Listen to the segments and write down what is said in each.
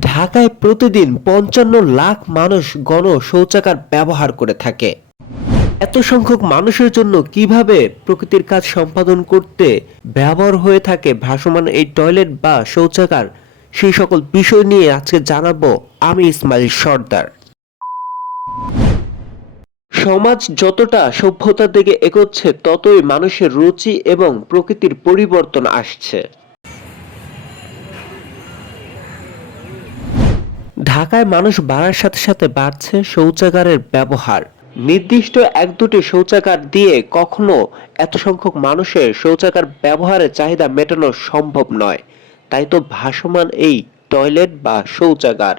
ঢাকায় প্রতিদিন পঞ্চান্ন লাখ মানুষ গণ শৌচাগার ব্যবহার করে থাকে। এত সংখ্যক মানুষের জন্য কীভাবে প্রকৃতির কাজ সম্পাদন করতে ব্যবহার হয়ে থাকে ভাসমান এই টয়লেট বা শৌচাগার? সেই সকল বিষয় নিয়ে আজকে জানাব আমি ইসমাইল সর্দার। সমাজ যতটা সভ্যতার দিকে এগোচ্ছে, ততই মানুষের রুচি এবং প্রকৃতির পরিবর্তন আসছে। ঢাকায় মানুষ বাড়ার সাথে সাথে বাড়ছে শৌচাগারের ব্যবহার। নির্দিষ্ট এক দুটি শৌচাগার দিয়ে কখনো এত সংখ্যক মানুষের শৌচাগার ব্যবহারের চাহিদা মেটানো সম্ভব নয়। তাই তো ভাসমান এই টয়লেট বা শৌচাগার।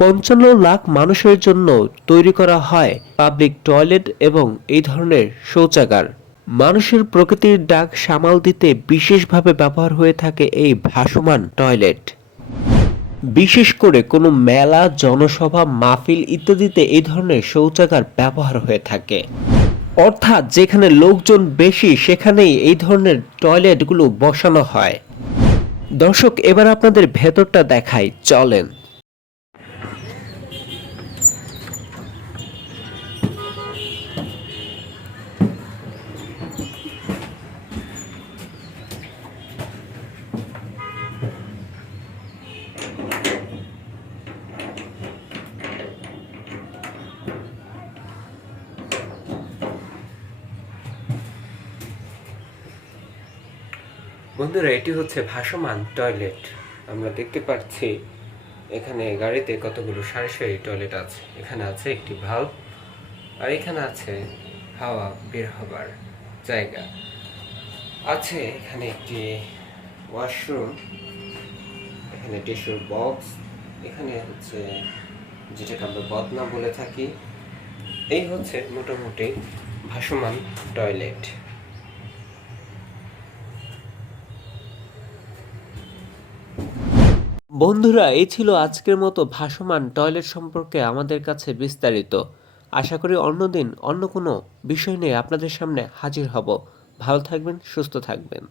পঞ্চান্ন লাখ মানুষের জন্য তৈরি করা হয় পাবলিক টয়লেট এবং এই ধরনের শৌচাগার। মানুষের প্রকৃতির ডাক সামাল দিতে বিশেষভাবে ব্যবহার হয়ে থাকে এই ভাসমান টয়লেট। বিশেষ করে কোনো মেলা, জনসভা, মাহফিল ইত্যাদিতে এই ধরনের শৌচাগার ব্যবহার হয়ে থাকে। অর্থাৎ যেখানে লোকজন বেশি, সেখানেই এই ধরনের টয়লেটগুলো বসানো হয়। দর্শক, এবার আপনাদের ভেতরটা দেখাই। চলেন। বন্ধুরা, এটি হচ্ছে ভাসমান টয়লেট। আমরা দেখতে পাচ্ছি এখানে গাড়িতে কতগুলো সারি সারি টয়লেট আছে। এখানে আছে একটি ভাল্ব আর এখানে আছে হাওয়া বের হবার জায়গা। আছে এখানে একটি ওয়াশরুম এখানে টিস্যুর বক্স এখানে হচ্ছে যেটাকে আমরা বদনা বলে থাকি। এই হচ্ছে মোটামুটি ভাসমান টয়লেট। বন্ধুরা, এই ছিল আজকের মতো ভাসমান টয়লেট সম্পর্কে আমাদের কাছে বিস্তারিত। আশা করি অন্যদিন অন্য কোনো বিষয় নিয়ে আপনাদের সামনে হাজির হব। ভালো থাকবেন, সুস্থ থাকবেন।